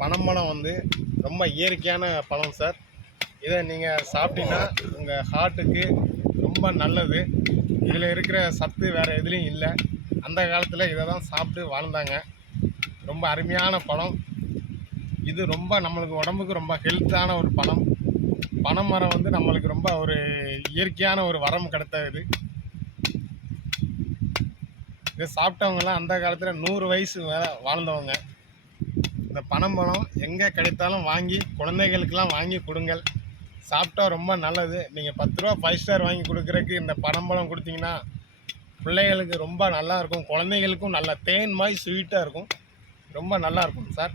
பனம்பழம் வந்து ரொம்ப இயற்கையான பழம் சார். இதை நீங்கள் சாப்பிட்டீங்கன்னா உங்கள் ஹார்ட்டுக்கு ரொம்ப நல்லது. இதில் இருக்கிற சத்து வேறு எதுலேயும் இல்லை. அந்த காலத்தில் இதை தான் சாப்பிட்டு வாழ்ந்தாங்க. ரொம்ப அருமையான பழம் இது. ரொம்ப நம்மளுக்கு உடம்புக்கு ரொம்ப ஹெல்த்தான ஒரு பழம். பனைமரம் வந்து நம்மளுக்கு ரொம்ப ஒரு இயற்கையான ஒரு வரம் கிடைத்தது. இதை சாப்பிட்டவங்கலாம் அந்த காலத்தில் 100 வயசு வாழ்ந்தவங்க. இந்த பனம்பழம் எங்கே கிடைத்தாலும் வாங்கி குழந்தைகளுக்கெல்லாம் வாங்கி கொடுங்கள். சாப்பிட்டா ரொம்ப நல்லது. நீங்கள் 10 ரூபா 5 ஸ்டார் வாங்கி கொடுக்குறதுக்கு இந்த பனம்பழம் கொடுத்தீங்கன்னா பிள்ளைகளுக்கு ரொம்ப நல்லாயிருக்கும். குழந்தைகளுக்கும் நல்லா தேன் மாதிரி ஸ்வீட்டாக இருக்கும். ரொம்ப நல்லாயிருக்கும் சார்.